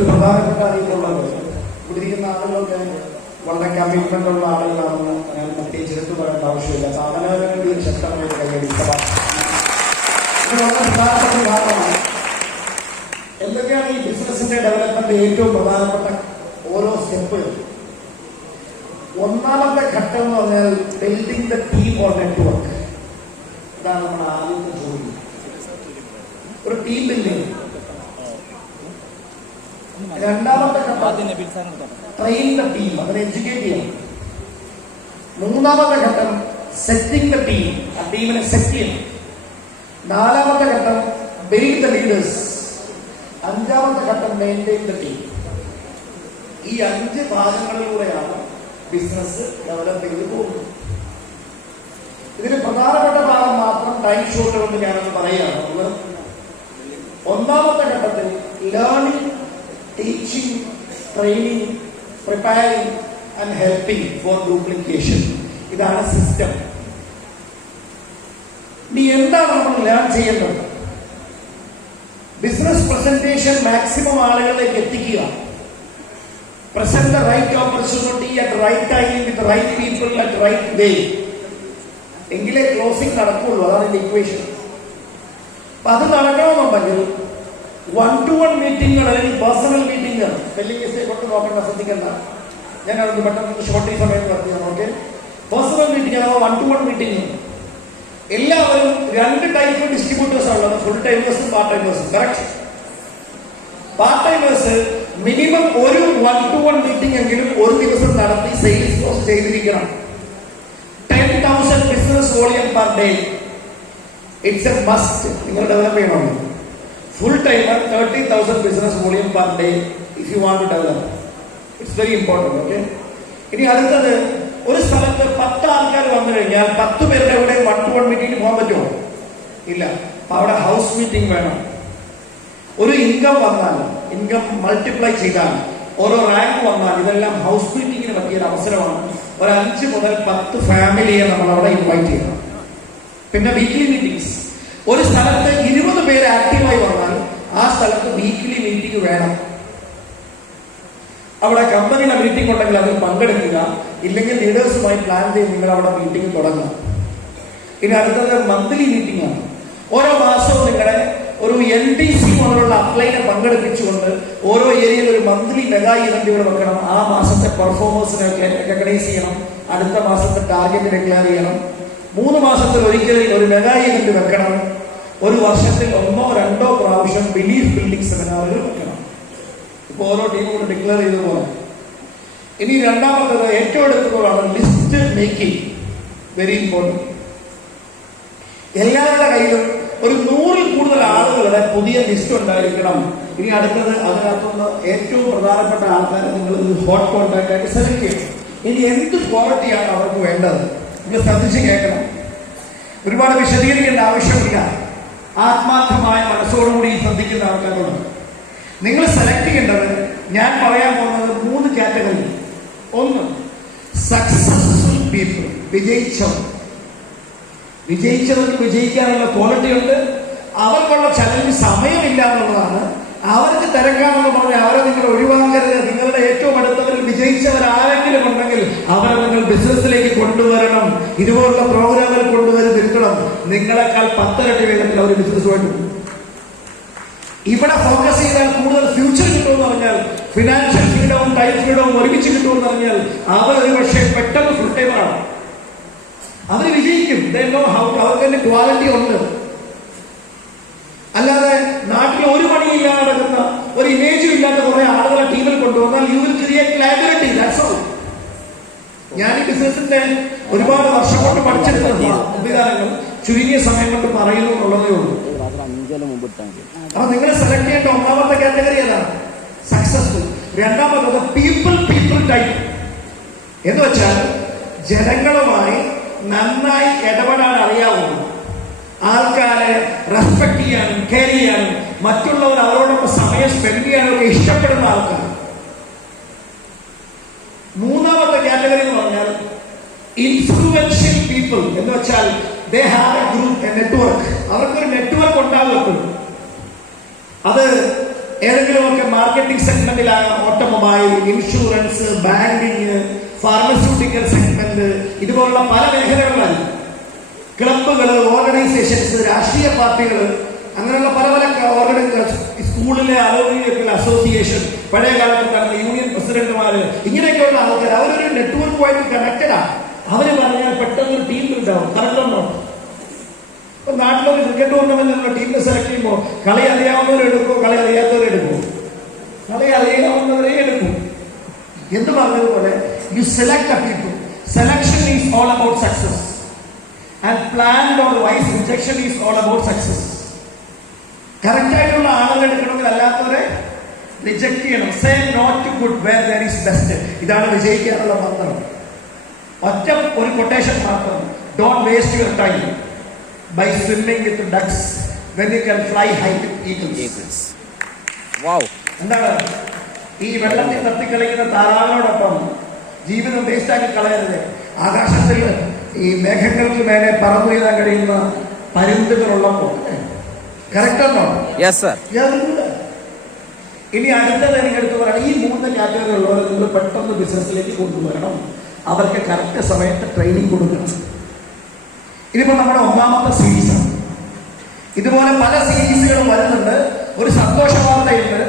ഒരു പ്രധാനപ്പെട്ട അറിയിപ്പുള്ളത്, ഇവിടിരിക്കുന്ന ആളുകളൊക്കെ വളരെ കമ്മിറ്റ്മെന്റ് ഉള്ള ആളുകളാണെന്ന് ഞാൻ പ്രത്യേകിച്ച് എടുത്തു പറയേണ്ട ആവശ്യമില്ല. സാധനങ്ങളുടെ ശക്തമായ കൈയടിക്കുക വളരെ പ്രധാനപ്പെട്ട ഭാഗമാണ്. എന്തൊക്കെയാണ് ഈ ബിസിനസിന്റെ ഡെവലപ്മെന്റ് ഏറ്റവും പ്രധാനപ്പെട്ട ഓരോ സ്റ്റെപ്പുകൾ? ഒന്നാമത്തെ ഘട്ടം എന്ന് പറഞ്ഞാൽ building the team or network. ഇതാണ് നമ്മൾ ആദ്യത്തെ ജോലി, ഒരു ടീം ബിൽഡിംഗ്. രണ്ടാമത്തെ ഘട്ടം ട്രെയിൻ ദ ടീം, അതിനെ എഡ്യൂക്കേറ്റ് ചെയ്യണം. മൂന്നാമത്തെ ഘട്ടം സെറ്റിംഗ് ദ ടീം, ആ ടീമിനെ സെറ്റ് ചെയ്യണം. നാലാമത്തെ ഘട്ടം ബിൽഡ് ദ ലീഡേഴ്സ്. അഞ്ചാമത്തെ ഘട്ടം മെയിൻറ്റെയിൻ ദ ടീം. ഈ 5 ഭാഗങ്ങളിലൂടെയാണ് ബിസിനസ് ഡെവലപ്പ് ചെയ്ത് പോകുന്നത്. ഇതിന് പ്രധാനപ്പെട്ട ഭാഗം മാത്രം ടൈം ഷോട്ട് കൊണ്ട് ഞാനൊന്ന് പറയുകയാണ്. ഒന്നാമത്തെ ഘട്ടത്തിൽ learning, teaching, training, preparing and helping for duplication. ഇതാണ് സിസ്റ്റം. ഇനി എന്താണ് നമ്മൾ ലേൺ ചെയ്യേണ്ടത്? ബിസിനസ് പ്രസന്റേഷൻ മാക്സിമം ആളുകളിലേക്ക് എത്തിക്കുക. Present the right opportunity at right time with right people at right way. എങ്കിലേ ക്ലോസിംഗ് നടക്കുള്ളൂ. അതാണ് എന്റെ ഇക്വേഷൻ. അപ്പൊ അത് നടക്കണമെന്നുണ്ടെങ്കിൽ 1-to-1 മീറ്റിംഗുകൾ അല്ലെങ്കിൽ പേഴ്സണൽ മീറ്റിംഗുകൾ, സ്പെല്ലിംഗ് മിസ്റ്റേക്ക് കൊണ്ട് നോക്കേണ്ട, ശ്രദ്ധിക്കേണ്ട. ഞാൻ അതൊന്ന് പെട്ടെന്ന് ഷോർട്ട് സമയത്ത് നടത്തിയാണ്. ഓക്കെ, പേഴ്സണൽ മീറ്റിംഗ് അഥവാ 1-to-1 മീറ്റിംഗ്. എല്ലാവരും 2 ടൈപ്പ് ഡിസ്ട്രിബ്യൂട്ടേഴ്സ് ഉള്ളത്, ഫുൾ ടൈമേഴ്സും പാർട്ട് ടൈമേഴ്സും. കറക്റ്റ്. പാർട്ട് ടൈമേഴ്സ് മിനിമം ഒരു 1-to-1 മീറ്റിംഗ് എങ്കിലും ഒരു ദിവസം നടത്തി സെയിൽസ് ക്ലോസ് ചെയ്തിരിക്കണം. 10,000 business volume per day. It's a must. നിങ്ങൾ ഡെവലപ്പ് ചെയ്യണം. Full timer 30,000 business volume per day if you want to develop. It's very important. Okay, ഇനി അടുത്തത്, ഒരു സ്ഥലത്ത് 10 ആൾക്കാർ വന്നു കഴിഞ്ഞാൽ 10 പേരുടെ കൂടെ 1-to-1 മീറ്റിംഗിന് പോകാൻ പറ്റുമോ? ഇല്ല. അപ്പൊ അവിടെ ഹൗസ് മീറ്റിംഗ് വേണം. ഒരു ഇൻകം വന്നാൽ, ഇൻകം മൾട്ടിപ്ലൈ ചെയ്താൽ, ഓരോ റാങ്ക് വന്നാൽ, ഇതെല്ലാം ഹൗസ് മീറ്റിംഗിന് പറ്റിയൊരു അവസരമാണ്. ഒരു 5 മുതൽ 10 ഫാമിലിയെ നമ്മൾ അവിടെ ഇൻവൈറ്റ് ചെയ്യണം. പിന്നെ വീക്ക്ലി മീറ്റിംഗ്സ്. ഒരു സ്ഥലത്ത് 20 പേര് ആക്റ്റീവായി വന്നാൽ ആ സ്ഥലത്ത് വീക്ക്ലി മീറ്റിംഗ് വേണം. അവിടെ കമ്പനിയുടെ മീറ്റിംഗ് ഉണ്ടെങ്കിൽ അതിൽ പങ്കെടുക്കുക. ഇല്ലെങ്കിൽ ലീഡേഴ്സുമായി പ്ലാൻ ചെയ്ത് നിങ്ങൾ അവിടെ മീറ്റിംഗ് തുടങ്ങുക. ഇനി അടുത്തത് മന്ത്ലി മീറ്റിംഗ് ആണ്. ഓരോ മാസവും നിങ്ങളുടെ ഒരു NDC മുതലുള്ള അപ്ലൈനെ പങ്കെടുപ്പിച്ചുകൊണ്ട് ഓരോ ഏരിയയിൽ ഒരു മന്ത്ലി മെഗാ ഇവന്റ് ഇവിടെ വെക്കണം. ആ മാസത്തെ പെർഫോമൻസിനെ റെക്കഗ്നൈസ് ചെയ്യണം. അടുത്ത മാസത്തെ ടാർഗറ്റ് ഡിക്ലെയർ ചെയ്യണം. 3 മാസത്തിൽ ഒരിക്കൽ ഒരു മെഗാ ഇവന്റ് വെക്കണം. ഒരു വർഷത്തിൽ 1-2 പ്രാവശ്യം ബിലീഫ് ബിൽഡിംഗ് സെമിനാറുകൾ വെക്കണം. ഇപ്പൊ ഓരോ ടീമും ഡിക്ലെയർ ചെയ്ത പോലെ. ഇനി രണ്ടാമത്തത് ഏറ്റവും എടുക്കുന്നതാണ് ലിസ്റ്റ് മേക്കിംഗ്. Very important. എല്ലാവരുടെ കയ്യിലും ഒരു 100-ൽ കൂടുതൽ ആളുകളുടെ പുതിയ ലിസ്റ്റ് ഉണ്ടായിരിക്കണം. ഇനി അടുത്തത്, അതിനകത്തുനിന്ന് ഏറ്റവും പ്രധാനപ്പെട്ട ആൾക്കാരെ നിങ്ങൾ ഹോട്ട് കോൺടാക്ട് ആയിട്ട് സെലക്ട് ചെയ്യണം. ഇനി എന്ത് ക്വാളിറ്റിയാണ് അവർക്ക് വേണ്ടത്? നിങ്ങൾ ശ്രദ്ധിച്ച് കേൾക്കണം. ഒരുപാട് വിശദീകരിക്കേണ്ട ആവശ്യമില്ല. ആത്മാർത്ഥമായ മനസ്സോടുകൂടി ശ്രദ്ധിക്കുന്ന ആൾക്കാരോട് നിങ്ങൾ സെലക്ട് ചെയ്യേണ്ടത്, ഞാൻ പറയാൻ പോകുന്നത് 3 കാറ്റഗറി. ഒന്ന്, സക്സസ്ഫുൾ പീപ്പിൾ. വിജയിച്ചവർക്ക് വിജയിക്കാനുള്ള ക്വാളിറ്റി ഉണ്ട്. അവർക്കുള്ള ചലഞ്ച് സമയമില്ല എന്നുള്ളതാണ്. അവർക്ക് തിരക്കാണെന്ന് പറഞ്ഞ് അവരെ നിങ്ങൾ ഒഴിവാക്കരുത്. നിങ്ങളുടെ ഏറ്റവും അടുത്തവരിൽ വിജയിച്ചവർ ആരെങ്കിലും ഉണ്ടെങ്കിൽ അവരെ നിങ്ങൾ ബിസിനസ്സിലേക്ക് കൊണ്ടുവരണം. ഇതുപോലുള്ള പ്രോഗ്രാമുകൾ കൊണ്ടുവരുന്നിരിക്കണം. നിങ്ങളെക്കാൾ 10 ഇരട്ടി വേഗത്തിൽ അവർ ബിസിനസ്സുമായിട്ട് ഇവിടെ ഫോക്കസ് ചെയ്താൽ കൂടുതൽ ഫ്യൂച്ചർ കിട്ടുമെന്ന് പറഞ്ഞാൽ, ഫിനാൻഷ്യൽ ഫ്രീഡവും ടൈം ഫ്രീഡവും ഒരുമിച്ച് കിട്ടുമെന്ന് പറഞ്ഞാൽ അവർ ഒരു പക്ഷേ പെട്ടെന്ന് ഫുൾ ടൈമറാണ്. അവർ വിജയിക്കും. അവർക്ക് തന്നെ ക്വാളിറ്റി ഉണ്ട്. അല്ലാതെ നാട്ടിൽ ഒരു പണിയില്ലാതെ നടക്കുന്ന, ഒരു ഇമേജും ഇല്ലാത്ത കുറെ ആളുകളെ ടീമിൽ കൊണ്ടുവന്നാൽ you will create liability. That's all. ഞാൻ ഈ ബിസിനസിന്റെ ഒരുപാട് വർഷം കൊണ്ട് പഠിച്ചെടുത്ത സംവിധാനങ്ങൾ ചുരുങ്ങിയ സമയം കൊണ്ട് പറയുന്നു എന്നുള്ളതേ ഉള്ളൂ. അപ്പൊ നിങ്ങൾ സെലക്ട് ചെയ്യേണ്ട ഒന്നാമത്തെ കാറ്റഗറി ഏതാണ്? സക്സസ്ഫുൾ. രണ്ടാമത്തത് പീപ്പിൾ ടൈപ്പ് എന്ന് വെച്ചാൽ ജനങ്ങളുമായി നന്നായി ഇടപെടാൻ അറിയാവുന്നു, ആൾക്കാരെ റെസ്പെക്ട് ചെയ്യാനും കെയർ ചെയ്യാനും മറ്റുള്ളവർ അവരോടൊപ്പം സമയം സ്പെൻഡ് ചെയ്യാനും ഒക്കെ ഇഷ്ടപ്പെടുന്ന ആൾക്കാർ. മൂന്നാമത്തെ കാറ്റഗറി എന്ന് പറഞ്ഞാൽ ഇൻഫ്ലുവൻഷ്യൽ പീപ്പിൾ എന്ന് വെച്ചാൽ they have a group, a network. അവർക്കൊരു നെറ്റ്വർക്ക് ഉണ്ടാകും. അത് ഏതെങ്കിലുമൊക്കെ മാർക്കറ്റിംഗ് സെഗ്മെന്റിലാണ്, automobile, insurance, banking, pharmaceutical segment, ഇതുപോലുള്ള പല മേഖലകളിലാണ്. ക്ലബുകൾ, ഓർഗനൈസേഷൻസ്, രാഷ്ട്രീയ പാർട്ടികൾ, അങ്ങനെയുള്ള പല പല സ്കൂളിലെ അലോമിനിയത്തിലെ അസോസിയേഷൻ, പഴയ കാലത്ത് യൂണിയൻ പ്രസിഡന്റുമാര്, ഇങ്ങനെയൊക്കെയുള്ള ആൾക്കാർ അവരൊരു നെറ്റ്വർക്കുമായിട്ട് കണക്റ്റഡാണ്. അവര് പറഞ്ഞാൽ പെട്ടെന്ന് ഒരു ടീം ഉണ്ടാവും. കറക്റ്റുണ്ടോ? ഇപ്പൊ നാട്ടിലൊരു ക്രിക്കറ്റ് ടൂർണമെന്റിലുള്ള ടീമിനെ സെലക്ട് ചെയ്യുമ്പോൾ കളി അറിയാവുന്നവരെടുക്കും, കളി അറിയാത്തവരെടുക്കും. കളി അറിയാവുന്നവരെ എടുക്കും. എന്ത് പറഞ്ഞതുപോലെ you select a people. Selection is all about success and planned otherwise rejection is all about success. Correct ആയിട്ടുള്ള ആളുകൾ എടുക്കണമെങ്കിൽ അല്ലാത്തവരെ റിജക്ട് ചെയ്യണം. Say not to good where there is best. ഇതാണ് വിജയിക്കാനുള്ള മന്ത്രം. ഒറ്റ ഒരു കൊട്ടേഷൻ മാത്രം. Don't waste your time by swimming with ducks when you can fly high with eagles. Wow. എന്താണ് ഈ വെള്ളത്തിൽ തത്തിക്കളിക്കുന്ന താറാവിനോടൊപ്പം ജീവിതം വേസ്റ്റ് ആക്കി കളയരുത്. ആകാശത്തിൽ ഈ മേഘങ്ങൾക്ക് മേലെ പറന്നുയരാൻ കഴിയുന്ന പരുന്തുകളുള്ളപ്പോൾ. കറക്റ്റ് ആണോ? Yes sir. ഇനി അടുത്തത് എനിക്ക് എടുത്തു പറയണം. ഈ 3 കാറ്റഗറി ഉള്ളവരെ നിങ്ങൾ പെട്ടെന്ന് ബിസിനസ്സിലേക്ക് കൊണ്ടുവരണം. അവർക്ക് കറക്റ്റ് സമയത്ത് ട്രെയിനിങ് കൊടുക്കണം. ഇതിപ്പോ നമ്മുടെ 9ാമത്തെ സീരീസാണ്. ഇതുപോലെ പല സീരീസുകളും വരുന്നുണ്ട്. ഒരു സന്തോഷ വാർത്തയുണ്ട്.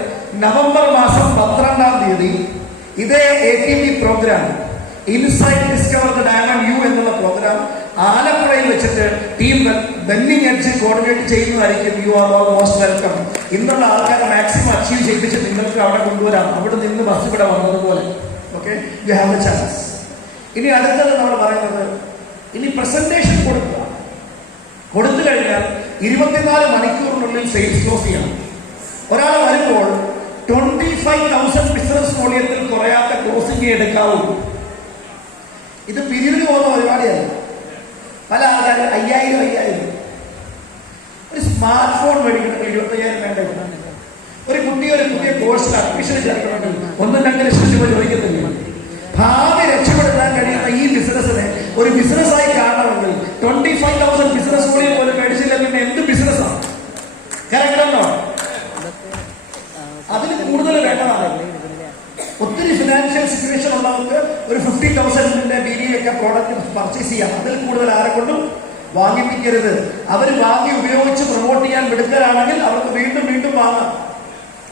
നവംബർ മാസം 12-ാം തീയതി ഇതേ ATP programme, insight discover the diamond you എന്നുള്ള പ്രോഗ്രാം ആലപ്പുഴയിൽ വെച്ചിട്ട് ടീം ബെന്നിങ് എഡ്ജ് കോർഡിനേറ്റ് ചെയ്യുന്നതായിരിക്കും. You are all most welcome. ഇന്നുള്ള ആൾക്കാരെ മാക്സിമം അച്ചീവ് ചെയ്യിപ്പിച്ച് നിങ്ങൾക്ക് അവിടെ കൊണ്ടുവരാം. അവിടെ നിന്ന് ബസ് ഇവിടെ വന്നതുപോലെ. Okay, you have A chance. ഇനി അടുത്തത് നമ്മൾ പറയുന്നത്, ഇനി പ്രസന്റേഷൻ കൊടുക്കുക. കൊടുത്തു കഴിഞ്ഞാൽ 24 മണിക്കൂറിനുള്ളിൽ സെയിൽസ് ക്ലോസ് ചെയ്യണം. ഒരാൾ വരുമ്പോൾ 25,000 ബിസിനസ് വോളിയത്തിൽ കുറയാത്ത ക്ലോസിംഗ് എടുക്കാവൂ. ഇത് പിരിവിന് പോകുന്ന പരിപാടിയല്ല. പല ആൾക്കാരും 5000 ഒരു സ്മാർട്ട് ഫോൺ മേടിക്കണമെങ്കിൽ 25,000 വേണ്ട. ഒരു പുതിയ കോഴ്സിൽ അഡ്മിഷൻ ചേർക്കണമെങ്കിൽ 1-2 ലക്ഷം രൂപ ചോദിക്കുന്നില്ല. ഭാവി രക്ഷപ്പെടുത്താൻ കഴിയുന്ന ഈ ബിസിനസ്സിനെ ഒരു ബിസിനസ്സായി കാണണമെങ്കിൽ 25,000 ബിസിനസ് വോളിയം പോലും മേടിച്ചില്ല. പിന്നെ എന്ത് ബിസിനസ്സാണ്? കറക്റ്റാണോ? അതിന് കൂടുതൽ വേണ്ടതാണ്. ഒത്തിരി ഫിനാൻഷ്യൽ സിറ്റുവേഷൻ ഉള്ളവർക്ക് ഒരു 50,000 BBA ഒക്കെ പ്രോഡക്റ്റ് പർച്ചേസ് ചെയ്യാം. അതിൽ കൂടുതൽ ആരെ കൊണ്ടും വാങ്ങിപ്പിക്കരുത്. അവർ വാങ്ങി ഉപയോഗിച്ച് പ്രൊമോട്ട് ചെയ്യാൻ മിടുക്കരാണെങ്കിൽ അവർക്ക് വീണ്ടും വീണ്ടും വാങ്ങാം.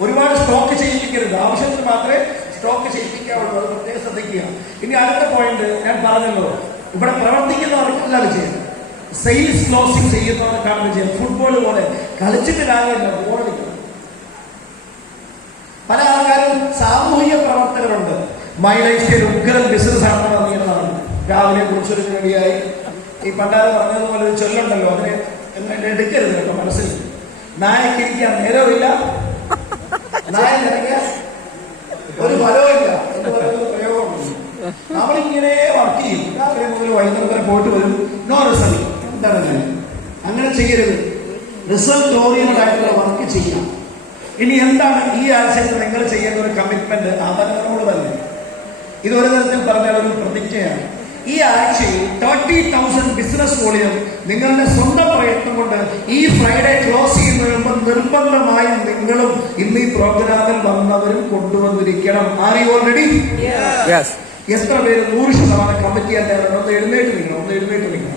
ഒരുപാട് സ്റ്റോക്ക് ചെയ്യിപ്പിക്കരുത്. ആവശ്യത്തിന് മാത്രമേ സ്റ്റോക്ക് ചെയ്യിപ്പിക്കാവുള്ളൂ. അത് പ്രത്യേകം ശ്രദ്ധിക്കുക. ഇനി അടുത്ത പോയിന്റ് ഞാൻ പറഞ്ഞല്ലോ, ഇവിടെ പ്രവർത്തിക്കുന്നവർക്കല്ല വിജയം, സെയിൽസ് ക്ലോസിംഗ് ചെയ്യുന്നവർക്കാണ് വിജയം. ഫുട്ബോൾ പോലെ കളിച്ചിട്ട് കാര്യമില്ല, ഓടിക്കണം. പല ആൾക്കാരും സാമൂഹിക പ്രവർത്തകരുണ്ട്. മൈ ലൈഫ് സ്റ്റൈൽ ഉഗ്രൻ ബിസിനസ് ആണെന്ന് അറിയുന്നതാണ്. രാവിലെ കുറിച്ചൊരു റെഡിയായി. ഈ പണ്ടാരം പറഞ്ഞതുപോലെ ഒരു ചൊല്ലുണ്ടല്ലോ, അതിനെ എടുക്കരുത് കേട്ടോ മനസ്സിൽ. നായക്കിരിക്കാൻ നേരമില്ല, നായ നിറങ്ങിയ ഒരു ഫലവുമില്ല എന്ന് പറയുന്ന പ്രയോഗമുണ്ട്. നമ്മളിങ്ങനെ വർക്ക് ചെയ്യും. രാവിലെ മുതൽ വൈകുന്നേരം വരെ പോയിട്ട് വരും. No result. എന്താണ് അങ്ങനെ ചെയ്യരുത്. റിസൾട്ട് ഓറിയന്റഡ് ആയിട്ടുള്ള വർക്ക് ചെയ്യാം. ഇനി എന്താണ് ഈ ആഴ്ചയിൽ നിങ്ങൾ ചെയ്യേണ്ട ഒരു കമ്മിറ്റ്മെന്റ്? അവനോട് തന്നെ. ഇതൊരു തരത്തിൽ പറഞ്ഞാൽ ഒരു പ്രതിജ്ഞയാണ്. ഈ ആഴ്ചയിൽ 30,000 ബിസിനസ് വോളിയം നിങ്ങളുടെ സ്വന്തം പ്രയത്നം കൊണ്ട് ഈ ഫ്രൈഡേ ക്ലോസ് ചെയ്യുന്നതിന് മുമ്പ് നിർബന്ധമായും നിങ്ങളും ഇന്ന് ഈ പ്രോഗ്രാമിൽ വന്നവരും കൊണ്ടുവന്നിരിക്കണം. Are you already? എത്ര പേര് 100% കമ്മിറ്റ് ചെയ്യാൻ തയ്യാറാണ്? ഒന്ന് എഴുന്നേറ്റ് നിൽക്കണം.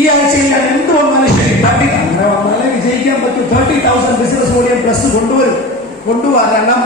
ഈ ആഴ്ചയിൽ ഞാൻ എന്ത് വന്നാലും ശരി, അങ്ങനെ വന്നാലേ വിജയിക്കാൻ പറ്റും. 30,000 ബിസിനസ് വോളിയം പ്ലസ് കൊണ്ടുവരും. കൊണ്ടുവരണം.